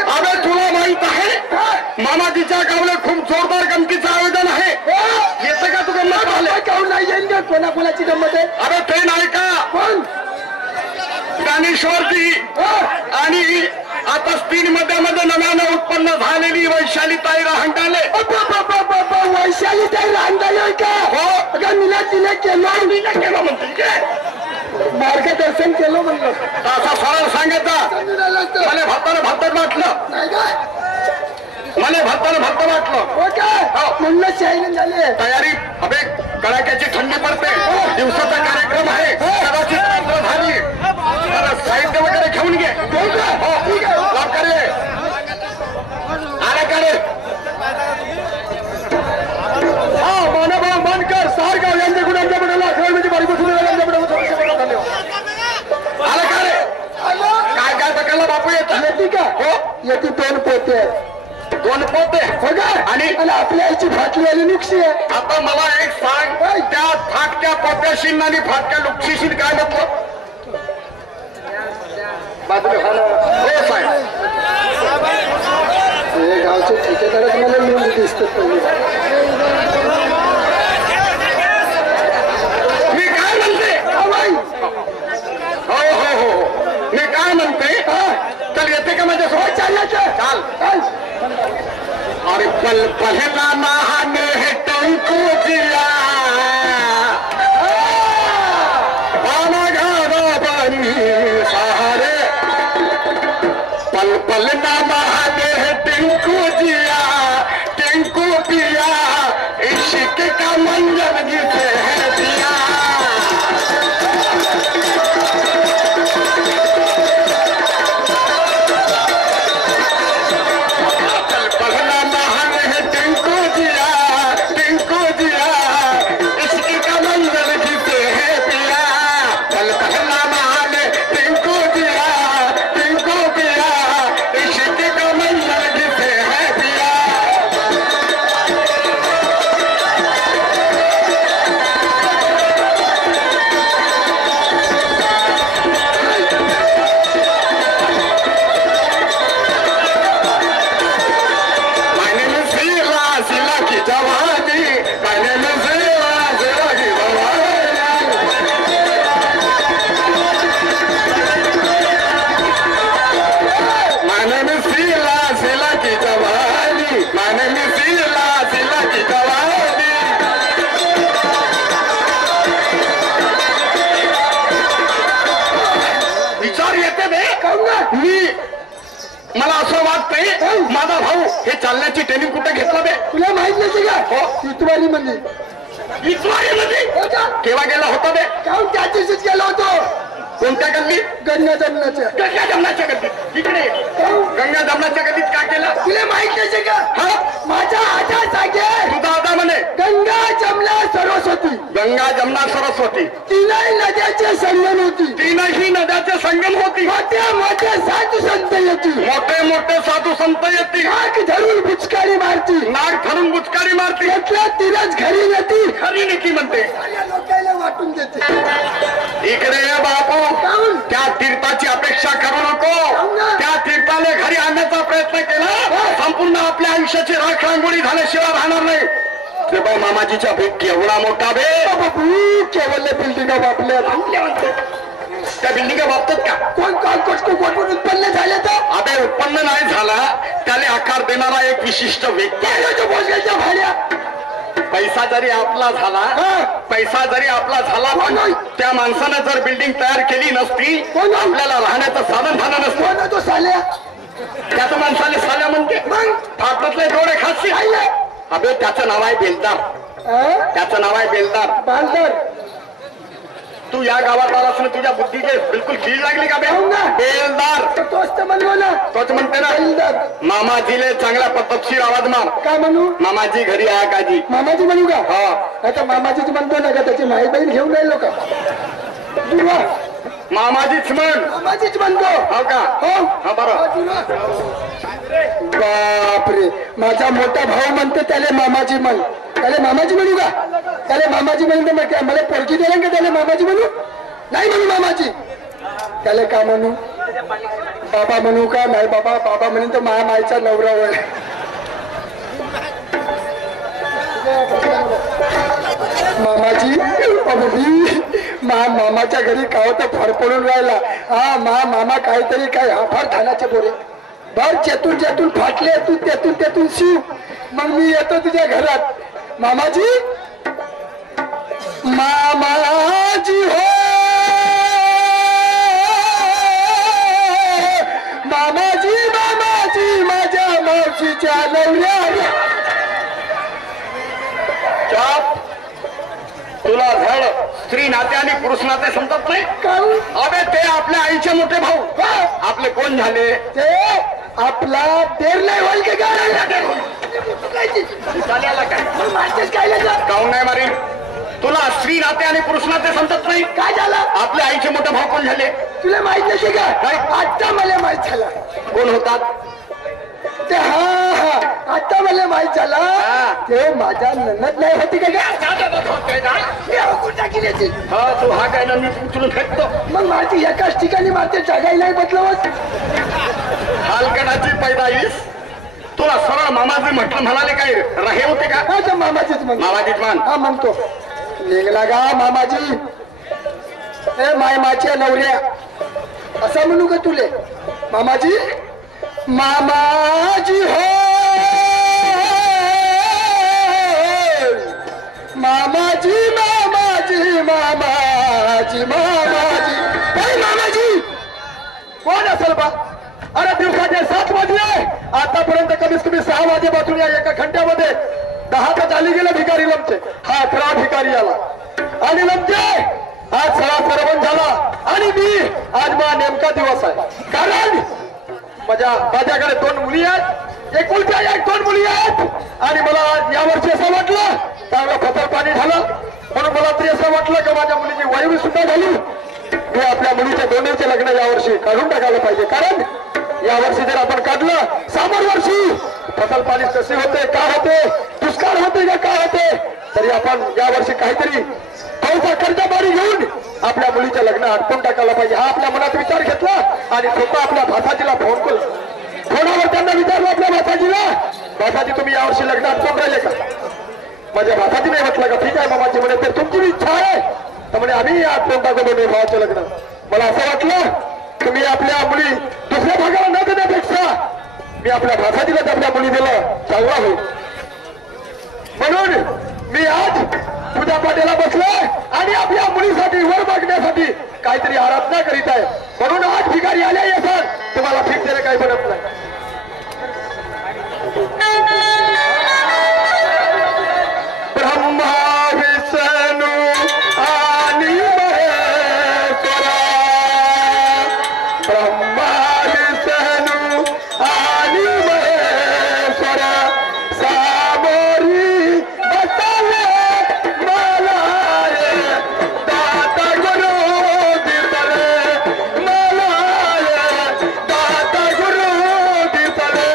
अबे तुला माहित आहे मामाजीच्या गावला खूप जोरदार गमतीचं आयोजन आहे. येतं का तू गंमत पाहायला? काहून नाही येईन का? कोणाकोणाची गंमत आहे? अरे ते नाही का कोण? ज्ञानेश्वरजी आणि आता स्त्रीन मध्ये नव्यानं उत्पन्न झालेली वैशाली ताई रहांडाले. वैशाली ताई रहांडाले का? हो मीला तिने केलं म्हणते मार्गदर्शन केलं म्हणलं. असा सरळ सांगायचा. मला भातानं वाटलं. मला भातानं वाटलं. हो का? म्हणलं शाहीन झाले. तयारी अबे कडाक्याची थंडी पडते. दिवसाचा कार्यक्रम आहे. कदाचित रात्र झाली. साहित्य वगैरे घेऊन घे. आले का रे? मानव मानकर सारगाव यांच्याकडून आमच्याकडे म्हणजे बारीपासून आलं का रे? काय बघायला बापू येते का? हो येते दोन पोते. दोन पोते हो का? आणि आपल्या आईची फाटली आली नुकशी आहे. आता मला एक सांग, त्या फाटक्या पोत्याशी आणि फाटक्या लुकशीशी काय म्हटलं? हो साहेब गावचे ठेकेदारच मला लिहून दिसतात. मी काय म्हणते? हो मी काय म्हणते? चल येते का माझ्यासोबत? चालण्याचं चाल. अरे पल पहला महाने है टंकू दिया पाना घाना पानी सहारे. पल पल ना महाने है टिंकू जिया टिंकू पिया इश्क का मंजर जिसे है दिया. मला असं वाटतंय माझा भाऊ हे चालण्याची ट्रेनिंग कुठे घेतलं बे? तुला माहित नाही का? हो इतवारी मध्ये. केव्हा गेला होता बे? काहून त्या दिवशीच गेलो होतो. कोणत्या गल्लीत? गंगा जमनाच्या. गंगा जमनाच्या गल्लीत. इकडे गंगा जमनाच्या गल्लीत काय केलं? तुला माहित नाही का? माझा आजा सांगे. तुझा आजा म्हणे गंगा जमना सरस्वती. गंगा जमना सरस्वती तीनही नद्याचे संगम होती. तीनही नद्याचे संगम होती. मोठे साधू संत येतील. मोठे साधू संत येतील. नाक धरून बुचकारी मारती. नाक धरून बुचकारी मारती. म्हटलं तिरच घरी नेती. खरी नेती म्हणते. लोकांना वाटून देते. इकडे ये बापू. त्या तीर्थाची अपेक्षा करू नको. त्या तीर्थाने घरी आणण्याचा प्रयत्न केला संपूर्ण आपल्या आयुष्याची राख रांगोळी झाल्याशिवाय राहणार नाही. ते बाई मामाजीच्या भेट केवढा मोठा बे. केवळ बिल्डिंग बापल्या त्या बिल्डिंग बाबतात का कोण कोण उत्पन्न झाले तर? आता उत्पन्न नाही झाला त्याला आकार देणारा एक विशिष्ट व्यक्ती आहे. भाड्या पैसा जरी आपला झाला त्या माणसानं जर बिल्डिंग तयार केली नसती आपल्याला राहण्याचं साधन झालं नसतं. तो साल्या त्याचं माणसाने साल्या म्हणते. मग फाटले डोळे खासी. अबे त्याचं नाव आहे बेलदार. त्याचं नाव आहे बेलदार. तू या गावात आलास ना तुझ्या बुद्धीचे बिलकुल कीड लागली का? बेलदार तोच म्हणते ना. मामाजीले चांगला पद्धतशीर आवाज मार. काय म्हणू? मामाजी घरी आहे काजी. मामाजी म्हणू का? हा आता मामाजीच म्हणतो ना का? त्याची माई बहीण घेऊन राहिलो का? मामाजीच म्हण. मामाजीच म्हणतो. हो का? हो हा बरं. बापरे माझा मोठा भाऊ म्हणतो त्याला मामाजी म्हण. त्याला मामाजी म्हणू का? त्याला मामाजी म्हणून मला पोरगी दिला का? त्याला मामाजी म्हणू? नाही म्हणू मामाजी. त्याला काय म्हणू? बाबा म्हणू का नाही बाबा बाबा म्हणून तर मायचा नवरा वळ मामाजी मामाच्या घरी काव तर फडफडून राहिला हा मामा काहीतरी काय हाफार धानाचे बोरे बर चेतून फाटले तू तेतून शिव मग मी येतो तुझ्या घरात मामाजी मामाजी हो मामाजी माझ्या मावशीच्या नवऱ्या चॉप तुला धड स्त्री नाते आणि पुरुष नाते समजत नाही अबे ते आपल्या आईचे मोठे भाऊ आपले कोण झाले ते आपला देर नाही होईल की काय काऊन नाही मारी तुला स्त्री नाते आणि पुरुष नाते समजत नाही काय झालं आपल्या आईचे मोठे भाऊ कोण झाले तुला माहित नाही का आता मला माहित झाला कोण होतात ते हा आता मला माहित झाला ते माझ्या ननद नाही होती का तू हा काय ना मी उचलून फेकतो मग माझी एकाच ठिकाणी माते जागाही नाही बदलवत हालकडाची पैदाईस तुला सरळ मामाजी म्हटलं म्हणाले काय राहे होते का हा मामाजीच म्हण मामाजीच मान हा म्हणतो निघला गा मामाजी ए मायमाच्या नवऱ्या असं म्हणू का तुले मामाजी मामाजी हो मामाजी मामाजी कोण असेल बा अरे दिवसाचे 7 वाजले आतापर्यंत कमीत कमी 6 वाजेपासून या एका घंट्यामध्ये 10 तर झाली गेले भिकारी लमचे हा 11 भिकारी आला आणि लमचे आज सगळा सरबंध झाला आणि मी आज मला नेमका दिवस आहे कारण माझ्याकडे 2 मुली आहेत एकुलत्या 2 मुली आहेत आणि मला यावर्षी असं वाटलं चांगलं फसल पाणी झालं म्हणून मला तरी असं वाटलं की माझ्या मुलीची वयवी सुद्धा झाली मी आपल्या मुलीच्या दोन्हीचे लग्न यावर्षी काढून टाकायला पाहिजे कारण यावर्षी जर आपण काढलं समोर वर्षी फसल पाणी कसे होते का होते दुष्काळ होते का काय होते तरी आपण यावर्षी काहीतरी पैसा कर्जबारी घेऊन आपल्या मुलीच्या लग्न आटपून टाकायला पाहिजे हा आपल्या मनात विचार घेतला आणि स्वतः आपल्या भासाजीला फोन केला फोनावर त्यांना विचारलं आपल्या भासाजी तुम्ही यावर्षी लग्न आटपून राहिले का माझ्या भासाजी नाही म्हटलं का ठीक आहे मामाची म्हणे तर तुमची इच्छा आहे तर म्हणे आम्ही आटपून टाकू म्हणे भावाचं लग्न मला असं वाटलं तुम्ही आपल्या मुली दुसऱ्या भागाला न देण्यापेक्षा मी आपल्या भासाजीलाच आपल्या मुली दिलं चांगला होईल म्हणून मी आज पूजा पाठीला बसलोय आणि आपल्या मुलीसाठी वर मागण्यासाठी काहीतरी आराधना करीत आहे म्हणून आज भिकारी आले असाल तुम्हाला ठीक त्याला काही बनत नाही ब्रह्मा विष्णू आणि महेश्वरा ब्रह्मा विष्णू आणि महेश्वरा सामोरी बसले मला दाता गुरु दिसले मला दाता गुरु दिसले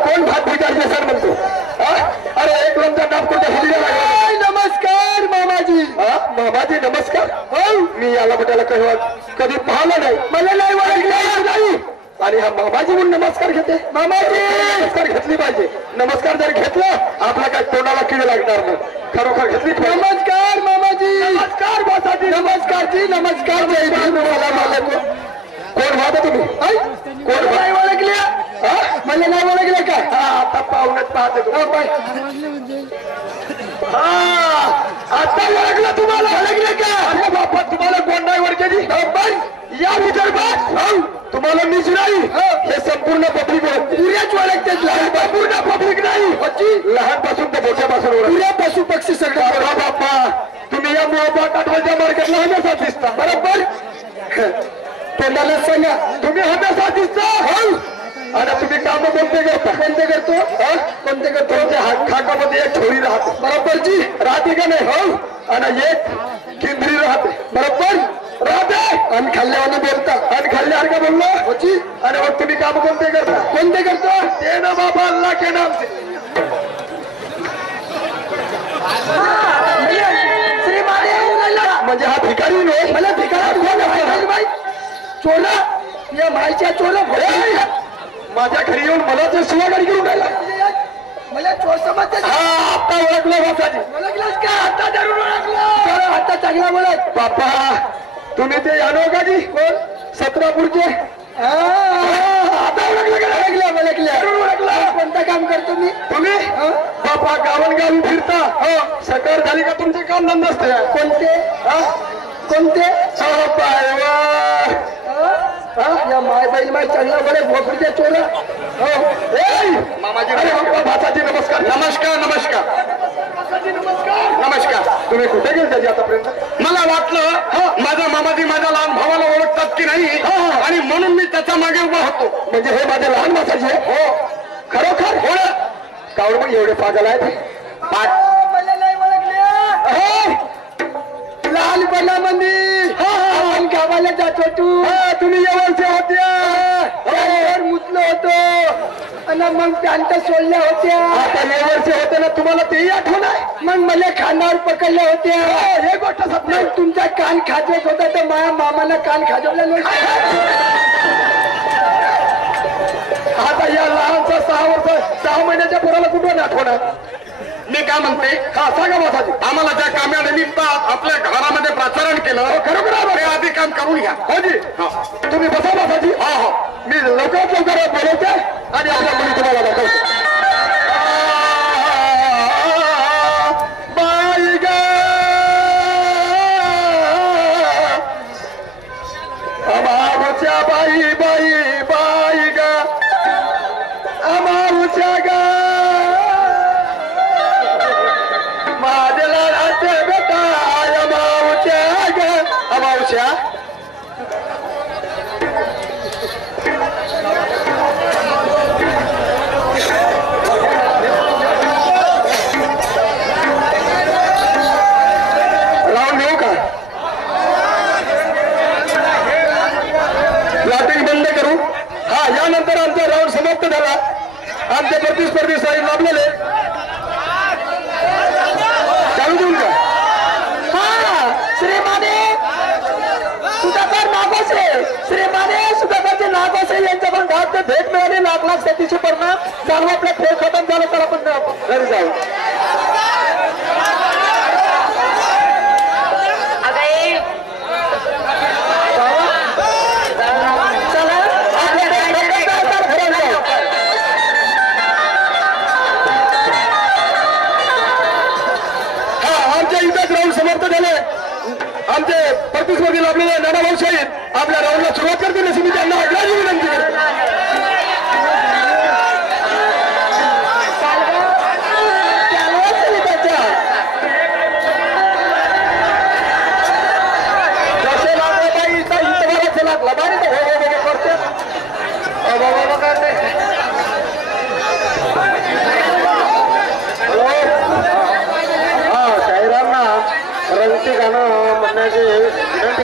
कोण भात बिगाडले सर म्हणतो अरे एक लोणचा डाब कुठे नमस्कार मामाजी मामाजी नमस्कार मी याला म्हटलं कधी पाहिलं नाही मला नाही ओळखलं नाही आणि हा मामाजी म्हणून नमस्कार घेते. मामाजी नमस्कार घेतली पाहिजे. नमस्कार जर घेतलं आपला काय तोंडाला किड लागणार नाही. खरोखर घेतली. नमस्कार मामाजी. नमस्कार बासाजी. नमस्कार जी. नमस्कार जय भीम. कोण वाटत तुम्ही? कोण नाही ओळखल्या? मला नाही ओळखलं का? हा आता पाहुण्यात पाहते तू. आता ओळखलं तुम्हाला? ओळखलं का? अरे बापा तुम्हाला कोण नाही ओळखली? या विदर्भात तुम्हाला मीच नाही हे संपूर्ण पब्लिक पुऱ्याच ओळखते. पूर्ण पब्लिक नाही लहानपासून ते मोठ्यापासून पुऱ्या पशु पक्षी सगळं. बाप्पा तुम्ही या मोठा काठवाच्या मार्केटला हमेशा दिसता. बरोबर तोंडाला सांगा तुम्ही हमेशा दिसता. आणि तुम्ही काम कोणते करता? कोणते करतो? कोणते करतो? तुमच्या खाकामध्ये एक छोरी राहते. बरोबर जी राहते का नाही? हो. आणि एक किंद्री राहते. बरोबर राहते. आणि खाल्ल्यावाने बोलता. आणि खाल्ल्यावर का बोललो होची. आणि मग तुम्ही काम कोणते करता? कोणते करतो? ते ना बाबा अल्लाह के नाम से. म्हणजे हा भिकारी नाही. मला भिकारी चोला या मायच्या चोला माझ्या घरी येऊन मला ते शिवागाडी घेऊन राहिला. मला चोर समजते. आता ओळखलं बापाजी. ओळखलंच का? आता धरून ओळखलं. आता चांगला बोलत. बापा तुम्ही ते यानो का जी? कोण? सत्रापूरचे. आता ओळखलं का? ओळखलं. कोणतं काम करतो मी? तुम्ही बापा गावन गावी फिरता. हो सकाळ झाली का तुमचे काम धंदा असते. कोणते? कोणते? या माय बैल माय चांगला बरे भोकरीच्या चोरा. मामाजी. अरे बाप्पा भासाजी नमस्कार. नमस्कार नमस्कार नमस्कार. तुम्ही कुठे गेले त्याची आतापर्यंत? मला वाटलं माझा मामाजी माझ्या लहान भावाला ओळखतात की नाही आणि म्हणून मी त्याच्या मागे उभा होतो. म्हणजे हे माझे लहान भासाजी आहे. हो खरोखर हो ना. कावड मग एवढे पागल आहेत. लहानपणा मंदिर आपण गावाला जात होतो. तुम्ही येवरचे होत्या. मुतलो होतो आणि मग पॅन्ट सोडल्या होत्या. आता येवरचे होते ना तुम्हाला तेही आठवण आहे. मग मला खांद्यावर पकडल्या होत्या. हे गोष्ट मग तुमचा कान खाजवत होता तर माझ्या मामाला कान खाजवला नाही. आता या लहानचा 6 महिन्याच्या पोराला कुठून आठवण? मी काय म्हणते हा सांगा बाबाजी. आम्हाला त्या कामानिमित्त आपल्या घरामध्ये प्रचारण केलं. खरोखर आधी काम करून घ्या. हो जी. तुम्ही बसा बाबाजी. हा हो मी लवकरात लवकर बोलवते आणि आपल्या मुली तुम्हाला दाखवतो. बाई ग अमावच्या बाई बाई बाई ग अमावच्या ग माझ्याला राहते बेटा अमावच्या ग अमावच्या. राऊंड घेऊ का? लाटिंग बंद करू. हा यानंतर आमचा राऊंड समाप्त झाला. आमचे प्रतिस्पर्धी साहेब लाभलेले चालू देऊन का? हा श्रीमाने सुधाकर नागोसे. श्रीमाने सुधाकरचे नागोसे यांच्या पण घात भेट मिळाली. लाख 37 परिणाम चालू. आपला खेळ खतम झाला तर आपण घरी जाऊ. समाप्त झाले. आमचे प्रतिस्पर्धी लाभलेले नानाभाऊ शाहीर आपल्या राऊंडला सुरुवात करतील अशी मी त्यांना आग्रही विनंती करतो.